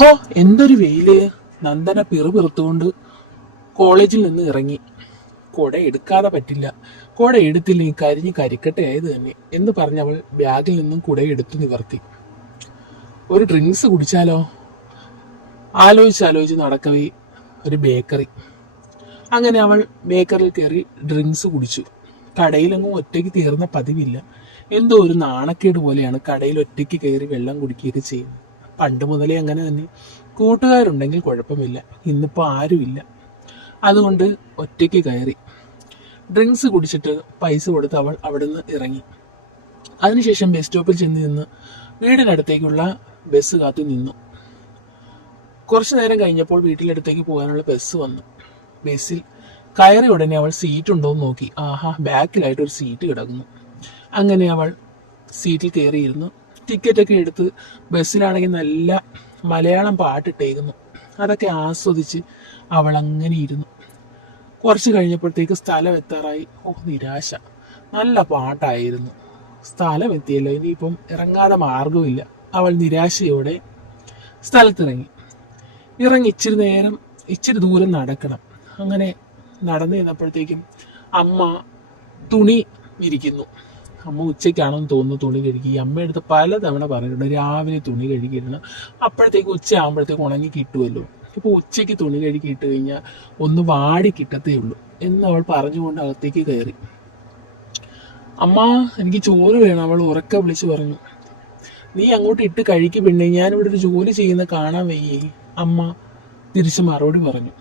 ഹോ, എന്തൊരു വെയില്! നന്ദന പിറുപിറുത്തുകൊണ്ട് കോളേജിൽ നിന്ന് ഇറങ്ങി. കുട എടുക്കാതെ പറ്റില്ല, കുട എടുത്തില്ലെങ്കിൽ കരിഞ്ഞ് കരിക്കട്ടെ ആയത് തന്നെ എന്ന് പറഞ്ഞവൾ ബാഗിൽ നിന്നും കുട എടുത്തു നിവർത്തി. ഒരു ഡ്രിങ്ക്സ് കുടിച്ചാലോ? ആലോചിച്ച് നടക്കവേ ഒരു ബേക്കറി. അങ്ങനെ അവൾ ബേക്കറിയിൽ കയറി ഡ്രിങ്ക്സ് കുടിച്ചു. കടയിലെങ്ങും ഒറ്റയ്ക്ക് തീർന്ന പതിവില്ല. എന്തോ ഒരു നാണക്കേട് പോലെയാണ് കടയിൽ ഒറ്റയ്ക്ക് കയറി വെള്ളം കുടിക്കുകയൊക്കെ ചെയ്യുന്നത്. പണ്ട് മുതലേ അങ്ങനെ തന്നെ. കൂട്ടുകാരുണ്ടെങ്കിൽ കുഴപ്പമില്ല, ഇന്നിപ്പോൾ ആരുമില്ല. അതുകൊണ്ട് ഒറ്റയ്ക്ക് കയറി ഡ്രിങ്ക്സ് കുടിച്ചിട്ട് പൈസ കൊടുത്ത് അവൾ അവിടുന്ന് ഇറങ്ങി. അതിനുശേഷം ബസ് സ്റ്റോപ്പിൽ ചെന്ന് നിന്ന് വീടിനടുത്തേക്കുള്ള ബസ് കാത്തു നിന്നു. കുറച്ചു നേരം കഴിഞ്ഞപ്പോൾ വീട്ടിലടുത്തേക്ക് പോകാനുള്ള ബസ് വന്നു. ബസ്സിൽ കയറി ഉടനെ അവൾ സീറ്റ് ഉണ്ടോ എന്ന് നോക്കി. ആഹാ, ബാക്കിലായിട്ട് ഒരു സീറ്റ് കിടക്കുന്നു. അങ്ങനെ അവൾ സീറ്റിൽ കയറിയിരുന്നു. ടിക്കറ്റൊക്കെ എടുത്ത് ബസ്സിലാണെങ്കിൽ നല്ല മലയാളം പാട്ടിട്ടേക്കുന്നു. അതൊക്കെ ആസ്വദിച്ച് അവൾ അങ്ങനെ ഇരുന്നു. കുറച്ച് കഴിഞ്ഞപ്പോഴത്തേക്ക് സ്ഥലം എത്താറായി. ഓ, നിരാശ! നല്ല പാട്ടായിരുന്നു. സ്ഥലം എത്തിയല്ലോ, ഇനിയിപ്പം ഇറങ്ങാതെ മാർഗമില്ല. അവൾ നിരാശയോടെ സ്ഥലത്തിറങ്ങി. ഇച്ചിരി ദൂരം നടക്കണം. അങ്ങനെ നടന്നു ചെന്നപ്പോഴത്തേക്കും അമ്മ തുണി വിരിക്കുന്നു. അമ്മ ഉച്ചയ്ക്കാണെന്ന് തോന്നുന്നു തുണി കഴുകി. അമ്മയെടുത്ത് പലതവണ പറഞ്ഞിട്ടുണ്ട് രാവിലെ തുണി കഴുകിയിടണം, അപ്പോഴത്തേക്ക് ഉച്ച ആകുമ്പോഴത്തേക്ക് ഉണങ്ങി കിട്ടുമല്ലോ. ഇപ്പോൾ ഉച്ചയ്ക്ക് തുണി കഴുകി ഇട്ട് കഴിഞ്ഞാൽ ഒന്ന് വാടി കിട്ടത്തേ ഉള്ളൂ എന്ന് അവൾ പറഞ്ഞുകൊണ്ട് അകത്തേക്ക് കയറി. അമ്മ, എനിക്ക് ചോറ് വേണം, അവൾ ഉറക്കെ വിളിച്ചു പറഞ്ഞു. നീ അങ്ങോട്ട് ഇട്ട് കഴിക്ക് പെണ്ണേ, ഞാനിവിടെ ഒരു ജോലി ചെയ്യുന്ന കാണാൻ വയ്യേ, അമ്മ തിരിച്ചു മറുപടി പറഞ്ഞു.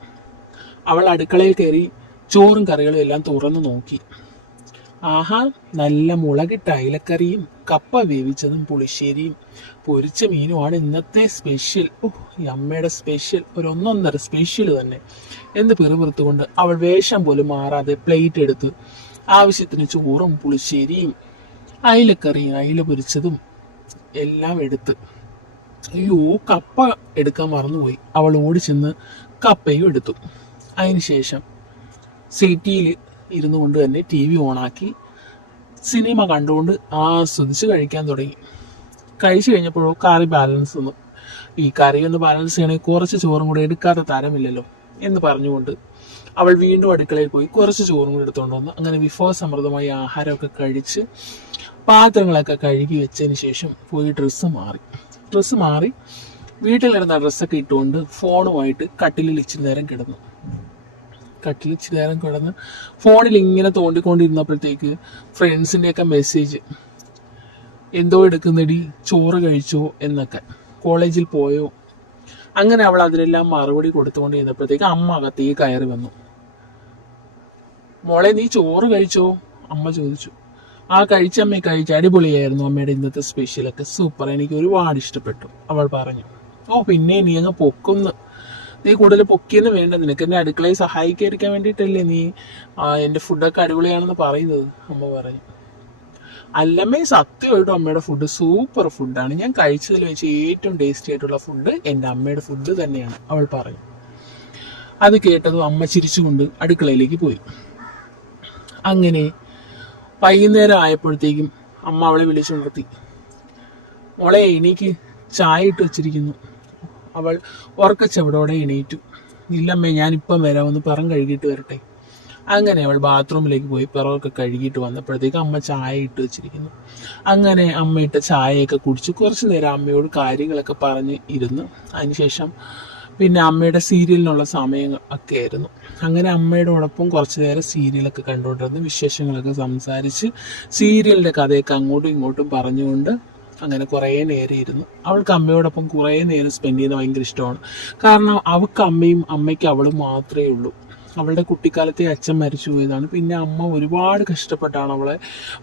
അവൾ അടുക്കളയിൽ കയറി ചോറും കറികളും എല്ലാം തുറന്നു നോക്കി. ആഹാ, നല്ല മുളകിട്ട അയിലക്കറിയും കപ്പ വേവിച്ചതും പുളിശ്ശേരിയും പൊരിച്ച മീനുമാണ് ഇന്നത്തെ സ്പെഷ്യൽ. ഈ അമ്മയുടെ സ്പെഷ്യൽ ഒരു ഒന്നൊന്നര സ്പെഷ്യൽ തന്നെ എന്ന് പിറുപിറുത്തുകൊണ്ട് അവൾ വേഷം പോലും മാറാതെ പ്ലേറ്റ് എടുത്ത് ആവശ്യത്തിന് ചോറും പുളിശ്ശേരിയും അയിലക്കറിയും അയില പൊരിച്ചതും എല്ലാം എടുത്ത്. അയ്യോ, കപ്പ എടുക്കാൻ മറന്നുപോയി. അവൾ ഓടി ചെന്ന് കപ്പയും എടുത്തു. അതിനുശേഷം സീറ്റിയിൽ ഇരുന്നു കൊണ്ട് തന്നെ TV ഓണാക്കി സിനിമ കണ്ടുകൊണ്ട് ആസ്വദിച്ച് കഴിക്കാൻ തുടങ്ങി. കഴിച്ചു കഴിഞ്ഞപ്പോഴോ കറി ബാലൻസ് വന്നു. ഈ കറി ഒന്ന് ബാലൻസ് ചെയ്യണമെങ്കിൽ കുറച്ച് ചോറും കൂടെ എടുക്കാത്ത തരമില്ലല്ലോ എന്ന് പറഞ്ഞുകൊണ്ട് അവൾ വീണ്ടും അടുക്കളയിൽ പോയി കുറച്ച് ചോറും കൂടെ എടുത്തുകൊണ്ട് വന്നു. അങ്ങനെ വിഭവസമൃദ്ധമായി ആഹാരമൊക്കെ കഴിച്ച് പാത്രങ്ങളൊക്കെ കഴുകി വെച്ചതിന് ശേഷം പോയി ഡ്രസ്സ് മാറി വീട്ടിലിരുന്ന ഡ്രസ്സൊക്കെ ഇട്ടുകൊണ്ട് ഫോണുമായിട്ട് കട്ടിലിൽ ഇച്ചിരി നേരം കിടന്നു. ഫോണിൽ ഇങ്ങനെ തോണ്ടിക്കൊണ്ടിരുന്നപ്പോഴത്തേക്ക് ഫ്രണ്ട്സിൻ്റെയൊക്കെ മെസ്സേജ്, എന്തോ എടുക്കുന്നടി, ചോറ് കഴിച്ചോ എന്നൊക്കെ, കോളേജിൽ പോയോ. അങ്ങനെ അവൾ അതിനെല്ലാം മറുപടി കൊടുത്തുകൊണ്ടിരുന്നപ്പോഴത്തേക്ക് അമ്മ അകത്തേക്ക് കയറി വന്നു. മോളെ, നീ ചോറ് കഴിച്ചോ? അമ്മ ചോദിച്ചു. ആ, കഴിച്ചമ്മേ, കഴിച്ചു. അടിപൊളിയായിരുന്നു അമ്മയുടെ ഇന്നത്തെ സ്പെഷ്യലൊക്കെ, സൂപ്പർ, എനിക്ക് ഒരുപാട് ഇഷ്ടപ്പെട്ടു, അവൾ പറഞ്ഞു. ഓ, പിന്നെ നീ അങ്ങ് പൊക്കുന്നു. നീ കൂടുതൽ പൊക്കിയെന്ന് വേണ്ട, നിനക്ക് എന്നെ അടുക്കളയിൽ സഹായിക്കാതിരിക്കാൻ വേണ്ടിയിട്ടല്ലേ നീ എൻ്റെ ഫുഡൊക്കെ അടിപൊളിയാണെന്ന് പറയുന്നത്, അമ്മ പറഞ്ഞു. അല്ലമ്മേ, സത്യമായിട്ടും അമ്മയുടെ ഫുഡ് സൂപ്പർ ഫുഡാണ്. ഞാൻ കഴിച്ചതിൽ വെച്ച് ഏറ്റവും ടേസ്റ്റി ആയിട്ടുള്ള ഫുഡ് എൻ്റെ അമ്മയുടെ ഫുഡ് തന്നെയാണ്, അവൾ പറഞ്ഞു. അത് കേട്ടതും അമ്മ ചിരിച്ചുകൊണ്ട് അടുക്കളയിലേക്ക് പോയി. അങ്ങനെ വൈകുന്നേരം ആയപ്പോഴത്തേക്കും അമ്മ അവളെ വിളിച്ചുണർത്തി. മോളെ, എനിക്ക് ചായ ഇട്ട് വെച്ചിരിക്കുന്നു. അവൾ ഉറക്കച്ചവടോടെ എണീറ്റു. ഇല്ലമ്മേ, ഞാനിപ്പം വരാമെന്ന് പിറം കഴുകിയിട്ട് വരട്ടെ. അങ്ങനെ അവൾ ബാത്റൂമിലേക്ക് പോയി പിറകൊക്കെ കഴുകിയിട്ട് വന്നപ്പോഴത്തേക്ക് അമ്മ ചായ ഇട്ട് വെച്ചിരിക്കുന്നു. അങ്ങനെ അമ്മ ഇട്ട ചായയൊക്കെ കുടിച്ച് കുറച്ച് നേരം അമ്മയോട് കാര്യങ്ങളൊക്കെ പറഞ്ഞ് ഇരുന്ന് അതിനുശേഷം പിന്നെ അമ്മയുടെ സീരിയലിനുള്ള സമയം ഒക്കെ ആയിരുന്നു. അങ്ങനെ അമ്മയോടൊപ്പം കുറച്ച് നേരം സീരിയലൊക്കെ കണ്ടുകൊണ്ടിരുന്ന് വിശേഷങ്ങളൊക്കെ സംസാരിച്ച് സീരിയലിൻ്റെ കഥയൊക്കെ അങ്ങോട്ടും ഇങ്ങോട്ടും പറഞ്ഞുകൊണ്ട് അങ്ങനെ കുറേ നേരം ഇരുന്നു. അവൾക്ക് അമ്മയോടൊപ്പം കുറേ നേരം സ്പെൻഡ് ചെയ്യുന്നത് ഭയങ്കര ഇഷ്ടമാണ്. കാരണം അവൾക്ക് അമ്മയ്ക്ക് അവളും മാത്രമേ ഉള്ളൂ. അവളുടെ കുട്ടിക്കാലത്തെ അച്ഛൻ മരിച്ചു പോയതാണ്. പിന്നെ അമ്മ ഒരുപാട് കഷ്ടപ്പെട്ടാണ് അവളെ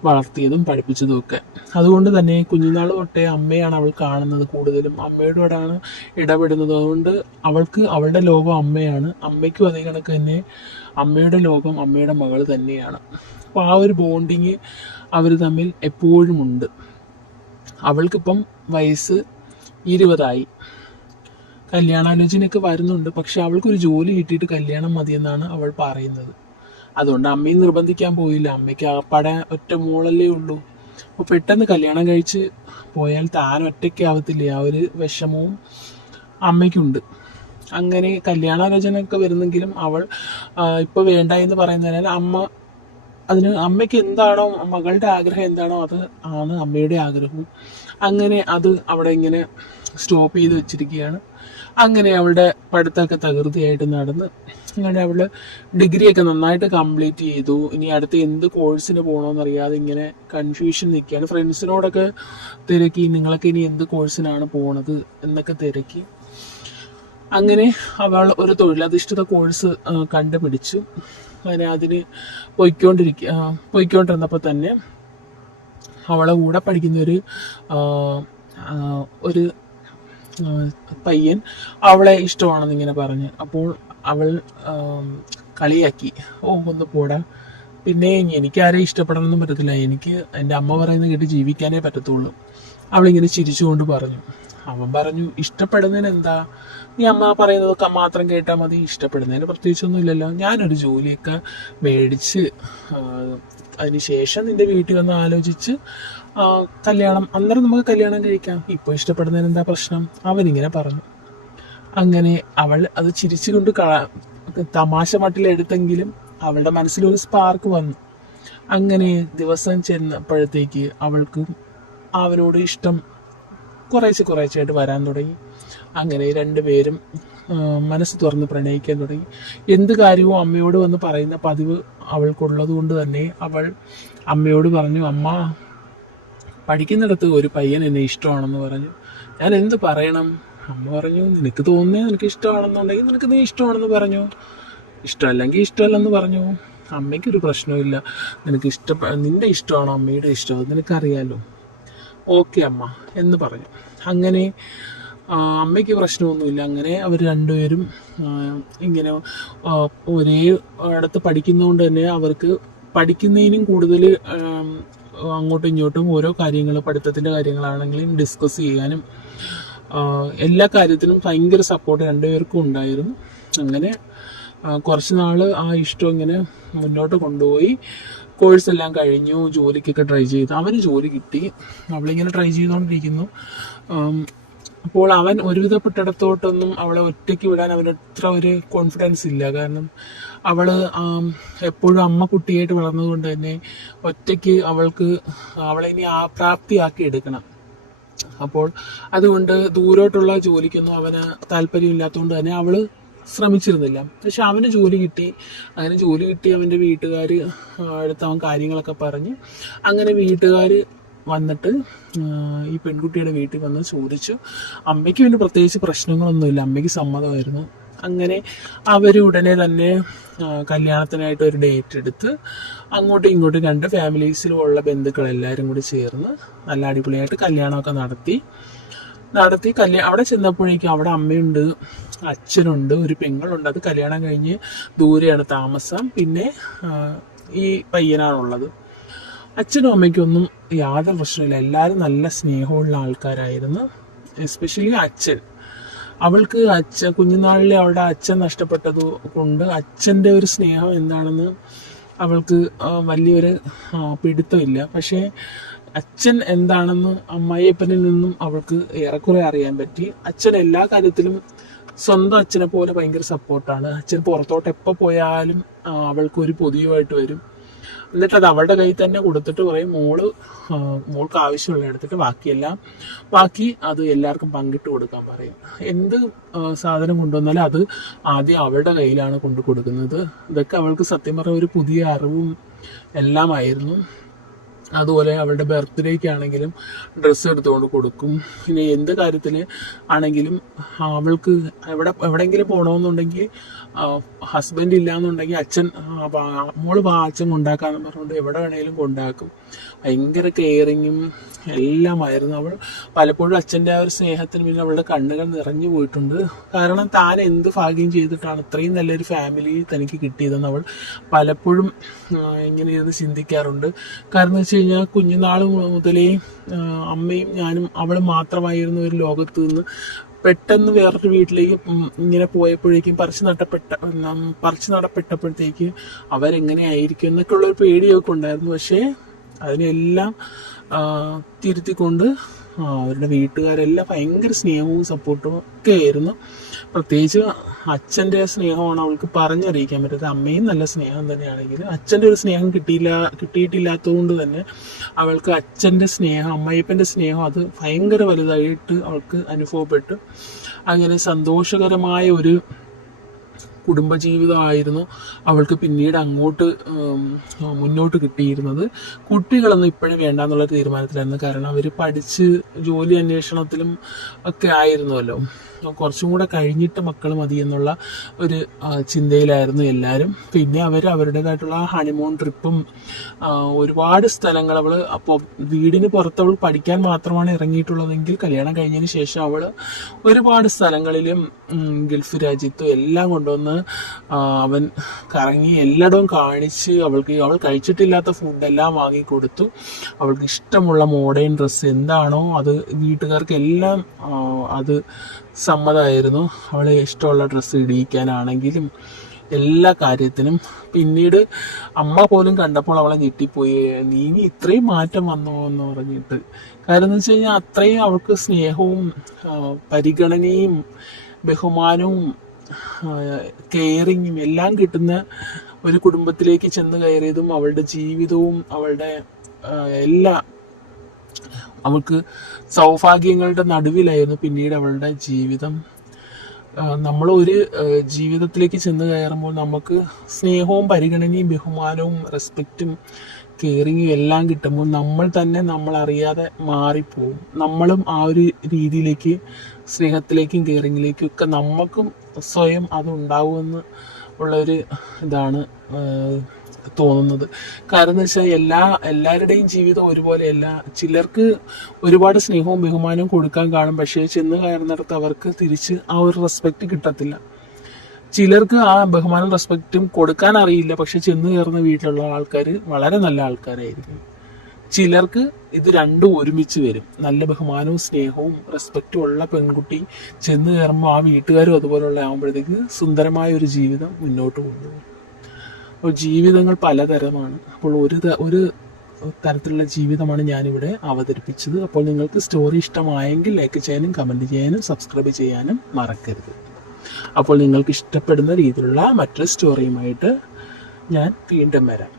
വളർത്തിയതും പഠിപ്പിച്ചതും ഒക്കെ. അതുകൊണ്ട് തന്നെ കുഞ്ഞുനാൾ തൊട്ടേ അമ്മയാണ് അവൾ കാണുന്നത്, കൂടുതലും അമ്മയോടാണ് ഇടപെടുന്നത്. അതുകൊണ്ട് അവൾക്ക് അവളുടെ ലോകം അമ്മയാണ്, അമ്മയ്ക്കും അതേ കണക്ക് തന്നെ അമ്മയുടെ ലോകം അമ്മയുടെ മകൾ തന്നെയാണ്. അപ്പോൾ ആ ഒരു ബോണ്ടിങ് അവർ തമ്മിൽ എപ്പോഴും ഉണ്ട്. അവൾക്കിപ്പം വയസ്സ് 20 കല്യാണാലോചനയൊക്കെ വരുന്നുണ്ട്. പക്ഷെ അവൾക്കൊരു ജോലി കിട്ടിയിട്ട് കല്യാണം മതിയെന്നാണ് അവൾ പറയുന്നത്. അതുകൊണ്ട് അമ്മയും നിർബന്ധിക്കാൻ പോയില്ല. അമ്മയ്ക്ക് ആപ്പാടെ ഒറ്റ മോളല്ലേ ഉള്ളൂ. അപ്പോൾ പെട്ടെന്ന് കല്യാണം കഴിച്ച് പോയാൽ താൻ ഒറ്റയ്ക്കാവത്തില്ലേ, ആ ഒരു വിഷമവും അമ്മയ്ക്കുണ്ട്. അങ്ങനെ കല്യാണാലോചന ഒക്കെ വരുന്നെങ്കിലും അവൾ ഇപ്പൊ വേണ്ട എന്ന് പറയുന്നതിനാൽ അമ്മയ്ക്ക് എന്താണോ മകളുടെ ആഗ്രഹം എന്താണോ അത് ആണ് അമ്മയുടെ ആഗ്രഹവും. അങ്ങനെ അത് അവിടെ ഇങ്ങനെ സ്റ്റോപ്പ് ചെയ്ത് വെച്ചിരിക്കുകയാണ്. അങ്ങനെ അവളുടെ പഠിത്തമൊക്കെ തകൃതിയായിട്ട് നടന്ന് അങ്ങനെ അവള് ഡിഗ്രിയൊക്കെ നന്നായിട്ട് കംപ്ലീറ്റ് ചെയ്തു. ഇനി അടുത്ത് എന്ത് കോഴ്സിന് പോകണമെന്നറിയാതെ ഇങ്ങനെ കൺഫ്യൂഷൻ നിൽക്കുകയാണ്. ഫ്രണ്ട്സിനോടൊക്കെ തിരക്കി, നിങ്ങളൊക്കെ ഇനി എന്ത് കോഴ്സിനാണ് പോണത് എന്നൊക്കെ തിരക്കി. അങ്ങനെ അവൾ ഒരു തൊഴിലധിഷ്ഠിത കോഴ്സ് കണ്ടുപിടിച്ചു. അങ്ങനെ അതിന് പോയിക്കൊണ്ടിരുന്നപ്പോൾ തന്നെ അവളെ കൂടെ പഠിക്കുന്ന ഒരു പയ്യൻ അവളെ ഇഷ്ടമാണെന്ന് ഇങ്ങനെ പറഞ്ഞ്. അപ്പോൾ അവൾ കളിയാക്കി, ഒന്ന് പോടാ, പിന്നെ എനിക്കാരെ ഇഷ്ടപ്പെടണമെന്നും പറ്റത്തില്ല, എനിക്ക് എൻ്റെ അമ്മ പറയുന്നത് കേട്ട് ജീവിക്കാനേ പറ്റത്തുള്ളൂ. അവളിങ്ങനെ ചിരിച്ചുകൊണ്ട് പറഞ്ഞു. അവൻ പറഞ്ഞു, ഇഷ്ടപ്പെടുന്നതിന് എന്താ, നീ അമ്മ പറയുന്നതൊക്കെ മാത്രം കേട്ടാൽ മതി, ഇഷ്ടപ്പെടുന്നതിന് പ്രത്യേകിച്ചൊന്നും ഇല്ലല്ലോ. ഞാനൊരു ജോലിയൊക്കെ മേടിച്ച് അതിനുശേഷം നിന്റെ വീട്ടിൽ വന്ന് ആലോചിച്ച് കല്യാണം, അന്നേരം നമുക്ക് കല്യാണം കഴിക്കാം, ഇപ്പോൾ ഇഷ്ടപ്പെടുന്നതിന് എന്താ പ്രശ്നം, അവനിങ്ങനെ പറഞ്ഞു. അങ്ങനെ അവൾ അത് ചിരിച്ചുകൊണ്ട് തമാശ മട്ടിലെടുത്തെങ്കിലും അവളുടെ മനസ്സിലൊരു സ്പാർക്ക് വന്നു. അങ്ങനെ ദിവസം ചെന്നപ്പോഴത്തേക്ക് അവൾക്ക് അവനോട് ഇഷ്ടം കുറേശ്ശെയായിട്ട് വരാൻ തുടങ്ങി. അങ്ങനെ രണ്ടുപേരും മനസ്സ് തുറന്ന് പ്രണയിക്കാൻ തുടങ്ങി. എന്ത് കാര്യവും അമ്മയോട് വന്ന് പറയുന്ന പതിവ് അവൾക്കുള്ളത് കൊണ്ട് തന്നെ അവൾ അമ്മയോട് പറഞ്ഞു, അമ്മ, പഠിക്കുന്നിടത്ത് ഒരു പയ്യൻ എന്നെ ഇഷ്ടമാണെന്ന് പറഞ്ഞു. ഞാൻ എന്ത് പറയണം? അമ്മ പറഞ്ഞു, നിനക്ക് തോന്നുന്നത് നിനക്ക് ഇഷ്ടമാണെന്നുണ്ടെങ്കിൽ നിനക്ക് നീ ഇഷ്ടമാണെന്ന് പറഞ്ഞു, ഇഷ്ടമല്ലെങ്കിൽ ഇഷ്ടമല്ലെന്ന് പറഞ്ഞു. അമ്മയ്ക്കൊരു പ്രശ്നവുമില്ല, നിന്റെ ഇഷ്ടമാണോ അമ്മയുടെ ഇഷ്ടം, അത് നിനക്കറിയാലോ. ഓക്കെ അമ്മ എന്ന് പറഞ്ഞു. അങ്ങനെ അമ്മയ്ക്ക് പ്രശ്നമൊന്നുമില്ല. അങ്ങനെ അവർ രണ്ടുപേരും ഇങ്ങനെ ഒരേ ഇടത്ത് പഠിക്കുന്നതുകൊണ്ട് തന്നെ അവർക്ക് പഠിക്കുന്നതിനും കൂടുതൽ അങ്ങോട്ടും ഇങ്ങോട്ടും ഓരോ കാര്യങ്ങൾ, പഠിത്തത്തിൻ്റെ കാര്യങ്ങളാണെങ്കിലും ഡിസ്കസ് ചെയ്യാനും എല്ലാ കാര്യത്തിനും ഭയങ്കര സപ്പോർട്ട് രണ്ടുപേർക്കും ഉണ്ടായിരുന്നു. അങ്ങനെ കുറച്ച് നാൾ ആ ഇഷ്ടം ഇങ്ങനെ മുന്നോട്ട് കൊണ്ടുപോയി. കോഴ്സ് എല്ലാം കഴിഞ്ഞു, ജോലിക്കൊക്കെ ട്രൈ ചെയ്തു. അവന് ജോലി കിട്ടി. അവളിങ്ങനെ ട്രൈ ചെയ്തുകൊണ്ടിരിക്കുന്നു. അപ്പോൾ അവൻ ഒരുവിധപ്പെട്ടിടത്തോട്ടൊന്നും അവളെ ഒറ്റയ്ക്ക് വിടാൻ അവനത്ര ഒരു കോൺഫിഡൻസ് ഇല്ല. കാരണം അവള് എപ്പോഴും അമ്മ കുട്ടിയായിട്ട് വളർന്നതുകൊണ്ട് തന്നെ ഒറ്റയ്ക്ക് അവളെ ഇനി പ്രാപ്തിയാക്കി എടുക്കണം. അപ്പോൾ അതുകൊണ്ട് ദൂരോട്ടുള്ള ജോലിക്കൊന്നും അവന് താല്പര്യമില്ലാത്തതുകൊണ്ട് തന്നെ അവള് ശ്രമിച്ചിരുന്നില്ല. പക്ഷെ അവന് ജോലി കിട്ടി. അങ്ങനെ ജോലി കിട്ടി അവൻ്റെ വീട്ടുകാർ അടുത്ത് അവൻ കാര്യങ്ങളൊക്കെ പറഞ്ഞ്, അങ്ങനെ വീട്ടുകാർ വന്നിട്ട് ഈ പെൺകുട്ടിയുടെ വീട്ടിൽ വന്ന് ചോദിച്ചു. അമ്മയ്ക്ക് പിന്നെ പ്രത്യേകിച്ച് പ്രശ്നങ്ങളൊന്നുമില്ല, അമ്മയ്ക്ക് സമ്മതമായിരുന്നു. അങ്ങനെ അവർ ഉടനെ തന്നെ കല്യാണത്തിനായിട്ട് ഒരു ഡേറ്റ് എടുത്ത് അങ്ങോട്ടും ഇങ്ങോട്ടും രണ്ട് ഫാമിലീസിലുമുള്ള ബന്ധുക്കളെല്ലാവരും കൂടി ചേർന്ന് നല്ല അടിപൊളിയായിട്ട് കല്യാണമൊക്കെ നടത്തി. അവിടെ ചെന്നപ്പോഴേക്കും അവിടെ അമ്മയുണ്ട്, അച്ഛനുണ്ട്, ഒരു പെങ്ങളുണ്ട്. അത് കല്യാണം കഴിഞ്ഞ് ദൂരെയാണ് താമസം. പിന്നെ ഈ പയ്യനാണുള്ളത്. അച്ഛനും അമ്മയ്ക്കൊന്നും യാതൊരു പ്രശ്നമില്ല, എല്ലാവരും നല്ല സ്നേഹമുള്ള ആൾക്കാരായിരുന്നു. എസ്പെഷ്യലി അച്ഛൻ. അവൾക്ക് കുഞ്ഞുനാളിലെ അവളുടെ അച്ഛൻ നഷ്ടപ്പെട്ടത് കൊണ്ട് അച്ഛൻ്റെ ഒരു സ്നേഹം എന്താണെന്ന് അവൾക്ക് വലിയൊരു പിടുത്തമില്ല. പക്ഷേ അച്ഛൻ എന്താണെന്ന് അമ്മായിയപ്പനിൽ നിന്നും അവൾക്ക് ഏറെക്കുറെ അറിയാൻ പറ്റി. അച്ഛൻ എല്ലാ കാര്യത്തിലും സ്വന്തം അച്ഛനെ പോലെ ഭയങ്കര സപ്പോർട്ടാണ്. അച്ഛൻ പുറത്തോട്ട് എപ്പോൾ പോയാലും അവൾക്ക് ഒരു പൊതിയുമായിട്ട് വരും. എന്നിട്ട് അത് അവളുടെ കയ്യിൽ തന്നെ കൊടുത്തിട്ട് പറയും, മോൾക്ക് ആവശ്യമുള്ള എടുത്തിട്ട് ബാക്കി അത് എല്ലാവർക്കും പങ്കിട്ട് കൊടുക്കാൻ പറയും. എന്ത് സാധനം കൊണ്ടുവന്നാലും അത് ആദ്യം അവളുടെ കയ്യിലാണ് കൊണ്ടു കൊടുക്കുന്നത്. ഇതൊക്കെ അവൾക്ക് സത്യം പറഞ്ഞ ഒരു പുതിയ അറിവും എല്ലാമായിരുന്നു. അതുപോലെ അവളുടെ ബർത്ത്ഡേക്കാണെങ്കിലും ഡ്രസ്സ് എടുത്തുകൊണ്ട് കൊടുക്കും. പിന്നെ എന്ത് കാര്യത്തിന് ആണെങ്കിലും അവൾക്ക് എവിടെയെങ്കിലും പോകണമെന്നുണ്ടെങ്കിൽ ഹസ്ബൻഡ് ഇല്ലയെന്നുണ്ടെങ്കിൽ മോള് അച്ഛൻ കൊണ്ടാക്കാന്ന് പറഞ്ഞുകൊണ്ട് എവിടെ വേണേലും കൊണ്ടാക്കും. ഭയങ്കര കെയറിങ്ങും എല്ലാമായിരുന്നു. അവൾ പലപ്പോഴും അച്ഛൻ്റെ ആ ഒരു സ്നേഹത്തിന് പിന്നെ അവളുടെ കണ്ണുകൾ നിറഞ്ഞു പോയിട്ടുണ്ട്. കാരണം താൻ എന്ത് ഭാഗ്യം ചെയ്തിട്ടാണ് ഇത്രയും നല്ലൊരു ഫാമിലി തനിക്ക് കിട്ടിയതെന്ന് അവൾ പലപ്പോഴും ഇങ്ങനെ ഇരുന്ന് ചിന്തിക്കാറുണ്ട്. കാരണം വെച്ച് കഴിഞ്ഞാൽ കുഞ്ഞുനാൾ മുതലേ അമ്മയും ഞാനും അവളും മാത്രമായിരുന്ന ഒരു ലോകത്ത് നിന്ന് പെട്ടെന്ന് വേറൊരു വീട്ടിലേക്ക് ഇങ്ങനെ പോയപ്പോഴേക്കും പറിച്ചു നടപ്പെട്ടപ്പോഴത്തേക്ക് അവരെങ്ങനെയായിരിക്കും എന്നൊക്കെ ഉള്ളൊരു പേടിയൊക്കെ ഉണ്ടായിരുന്നു. പക്ഷേ അതിനെല്ലാം തിരുത്തിക്കൊണ്ട് അവരുടെ വീട്ടുകാരെല്ലാം ഭയങ്കര സ്നേഹവും സപ്പോർട്ടും ഒക്കെ ആയിരുന്നു. പ്രത്യേകിച്ച് അച്ഛൻ്റെ സ്നേഹമാണ് അവൾക്ക് പറഞ്ഞറിയിക്കാൻ പറ്റാത്തത്. അമ്മയും നല്ല സ്നേഹം തന്നെയാണെങ്കിലും അച്ഛൻ്റെ ഒരു സ്നേഹം കിട്ടിയിട്ടില്ലാത്തതുകൊണ്ട് തന്നെ അവൾക്ക് അച്ഛൻ്റെ സ്നേഹം, അമ്മയപ്പൻ്റെ സ്നേഹം അത് ഭയങ്കര വലുതായിട്ട് അവൾക്ക് അനുഭവപ്പെട്ടു. അങ്ങനെ സന്തോഷകരമായ ഒരു കുടുംബജീവിതമായിരുന്നു അവൾക്ക് പിന്നീട് അങ്ങോട്ട് മുന്നോട്ട് കിട്ടിയിരുന്നത്. കുട്ടികളൊന്നും ഇപ്പോഴും വേണ്ടാന്നുള്ള തീരുമാനത്തിലായിരുന്നു. കാരണം അവർ പഠിച്ച് ജോലി അന്വേഷണത്തിലും ഒക്കെ ആയിരുന്നല്ലോ. കുറച്ചും കൂടെ കഴിഞ്ഞിട്ട് മക്കൾ മതി എന്നുള്ള ഒരു ചിന്തയിലായിരുന്നു എല്ലാവരും. പിന്നെ അവർ അവരുടേതായിട്ടുള്ള ഹണിമൂൺ ട്രിപ്പും ഒരുപാട് സ്ഥലങ്ങൾ അവൾ അപ്പോൾ വീടിന് പുറത്ത് അവൾ പഠിക്കാൻ മാത്രമാണ് ഇറങ്ങിയിട്ടുള്ളതെങ്കിൽ കല്യാണം കഴിഞ്ഞതിന് ശേഷം അവൾ ഒരുപാട് സ്ഥലങ്ങളിലും ഗൾഫ് രാജ്യത്തും എല്ലാം കൊണ്ടുവന്ന് അവൻ കറങ്ങി എല്ലായിടവും കാണിച്ച് അവൾ കഴിച്ചിട്ടില്ലാത്ത ഫുഡെല്ലാം വാങ്ങിക്കൊടുത്തു. അവൾക്ക് ഇഷ്ടമുള്ള മോഡേൺ ഡ്രസ്സ് എന്താണോ അത് വീട്ടുകാർക്ക് എല്ലാം അത് സമ്മതമായിരുന്നു. അവളെ ഇഷ്ടമുള്ള ഡ്രസ്സ് ഇടിയിക്കാനാണെങ്കിലും എല്ലാ കാര്യത്തിനും. പിന്നീട് അമ്മ പോലും കണ്ടപ്പോൾ അവളെ ഞെട്ടിപ്പോയി, നീ ഇത്രയും മാറ്റം വന്നോ എന്ന് പറഞ്ഞിട്ട്. കാരണം എന്ന് വെച്ച് കഴിഞ്ഞാൽ അത്രയും അവൾക്ക് സ്നേഹവും പരിഗണനയും ബഹുമാനവും കെയറിങ്ങും എല്ലാം കിട്ടുന്ന ഒരു കുടുംബത്തിലേക്ക് ചെന്ന് കയറിയതും അവളുടെ ജീവിതവും അവളുടെ എല്ലാ അവൾക്ക് സൗഭാഗ്യങ്ങളുടെ നടുവിലായിരുന്നു പിന്നീട് അവളുടെ ജീവിതം. നമ്മൾ ഒരു ജീവിതത്തിലേക്ക് ചെന്ന് കയറുമ്പോൾ നമുക്ക് സ്നേഹവും പരിഗണനയും ബഹുമാനവും റെസ്പെക്റ്റും കെയറിങ്ങും എല്ലാം കിട്ടുമ്പോൾ നമ്മൾ തന്നെ നമ്മളറിയാതെ മാറിപ്പോവും. നമ്മളും ആ ഒരു രീതിയിലേക്ക് സ്നേഹത്തിലേക്കും കെയറിങ്ങിലേക്കും ഒക്കെ നമുക്കും സ്വയം അതുണ്ടാവുമെന്ന് ഉള്ളൊരു ഇതാണ് തോന്നുന്നത്. കാരണം എന്ന് വെച്ചാൽ എല്ലാവരുടെയും ജീവിതം ഒരുപോലെയല്ല. ചിലർക്ക് ഒരുപാട് സ്നേഹവും ബഹുമാനവും കൊടുക്കാൻ കാണും, പക്ഷേ ചെന്ന് കയറുന്നിടത്ത് അവർക്ക് തിരിച്ച് ആ ഒരു റെസ്പെക്റ്റ് കിട്ടത്തില്ല. ചിലർക്ക് ആ ബഹുമാനം റെസ്പെക്റ്റും കൊടുക്കാൻ അറിയില്ല, പക്ഷെ ചെന്ന് കയറുന്ന വീട്ടിലുള്ള ആൾക്കാർ വളരെ നല്ല ആൾക്കാരായിരിക്കും. ചിലർക്ക് ഇത് രണ്ടും ഒരുമിച്ച് വരും. നല്ല ബഹുമാനവും സ്നേഹവും റെസ്പെക്റ്റും ഉള്ള പെൺകുട്ടി ചെന്ന് കയറുമ്പോൾ ആ വീട്ടുകാരും അതുപോലുള്ള ആകുമ്പോഴത്തേക്ക് സുന്ദരമായ ഒരു ജീവിതം മുന്നോട്ട് കൊണ്ടുപോകും. അപ്പോൾ ജീവിതങ്ങൾ പലതരമാണ്. അപ്പോൾ ഒരു തരത്തിലുള്ള ജീവിതമാണ് ഞാനിവിടെ അവതരിപ്പിച്ചത്. അപ്പോൾ നിങ്ങൾക്ക് സ്റ്റോറി ഇഷ്ടമായെങ്കിൽ ലൈക്ക് ചെയ്യാനും കമൻറ്റ് ചെയ്യാനും സബ്സ്ക്രൈബ് ചെയ്യാനും മറക്കരുത്. അപ്പോൾ നിങ്ങൾക്ക് ഇഷ്ടപ്പെടുന്ന രീതിയിലുള്ള മറ്റൊരു സ്റ്റോറിയുമായിട്ട് ഞാൻ വീണ്ടും വരാം.